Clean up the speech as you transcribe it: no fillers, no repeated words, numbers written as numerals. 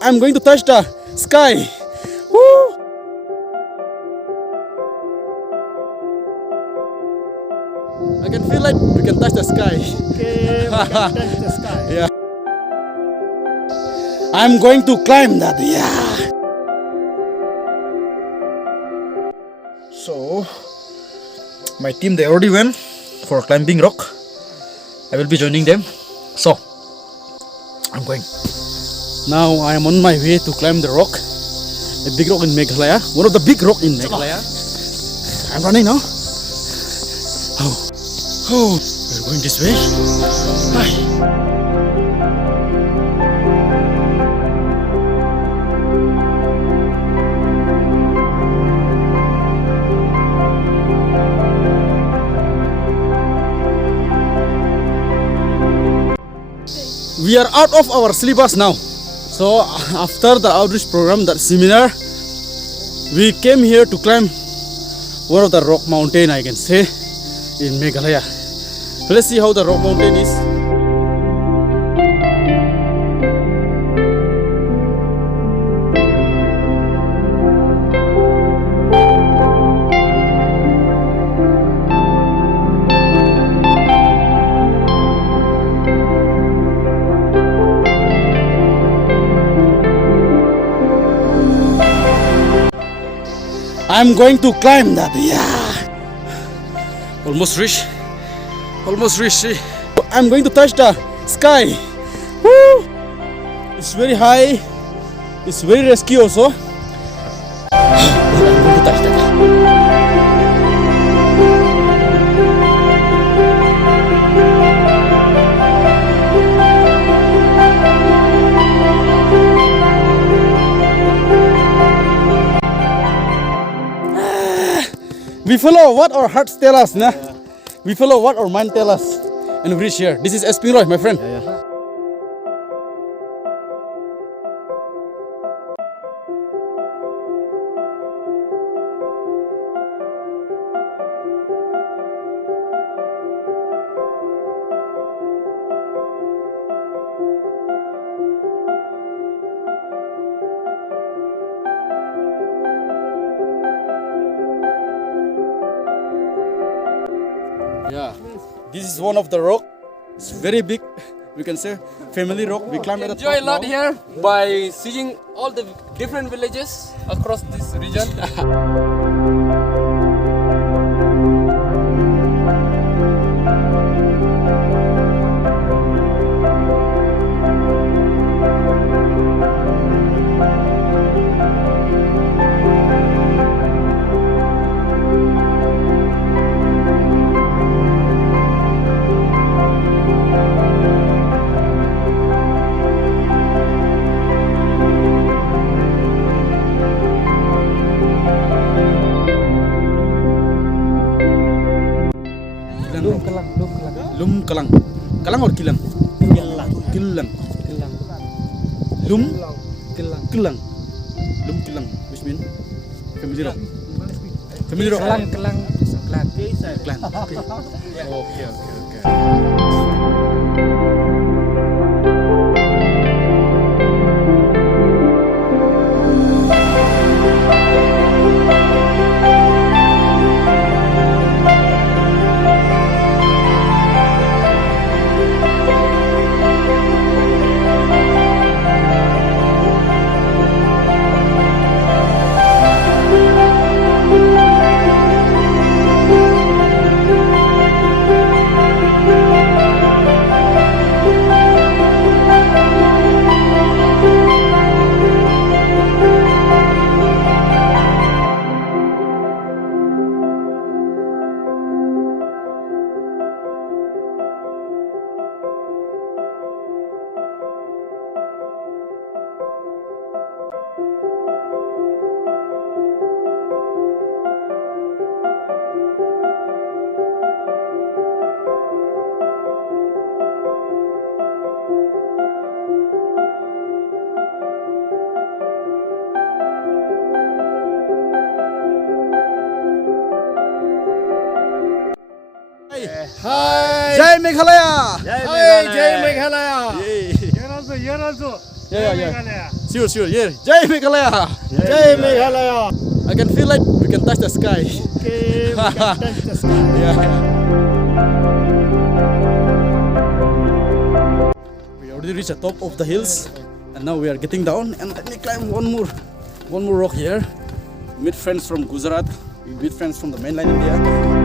I'm going to touch the sky. Woo! I can feel like we can touch the sky. Okay, we can touch the sky. Yeah. I'm going to climb that. Yeah. So, my team, they already went for climbing rock. I will be joining them. So, I'm going. Now I am on my way to climb the rock. A big rock in Meghalaya. One of the big rock in Meghalaya. I'm running now. Oh, we're going this way. Hi. We are out of our syllabus now. So after the outreach program, that seminar, we came here to climb one of the rock mountain, I can say, in Meghalaya. Let's see how the rock mountain is. I'm going to climb that. Yeah. Almost reached. I'm going to touch the sky. Woo! It's very high. It's very risky also. I'm going to touch that. We follow what our hearts tell us, nah? Yeah. We follow what our mind tell us, and we reach here. This is Espinroy, my friend. Yeah. Yeah, this is one of the rock. It's very big. We can say family rock. We climb at the top. Enjoy a lot here by seeing all the different villages across this region. Kalang. Kalang or kilang? Kyllang. Lum kilang. Lum kilang. Which mean family rock. Family rock. Kelang. Clan. Okay. Hi. Jai Meghalaya. Jai Meghalaya. Yay. Here also. Yeah. Meghalaya. Sure, sure, yeah. Jai Meghalaya! Jai Meghalaya. I can feel like we can touch the sky. Okay, we can touch the sky. Yeah. We already reached the top of the hills, and now we are getting down. And let me climb one more rock here. We meet friends from Gujarat. We meet friends from the mainland India.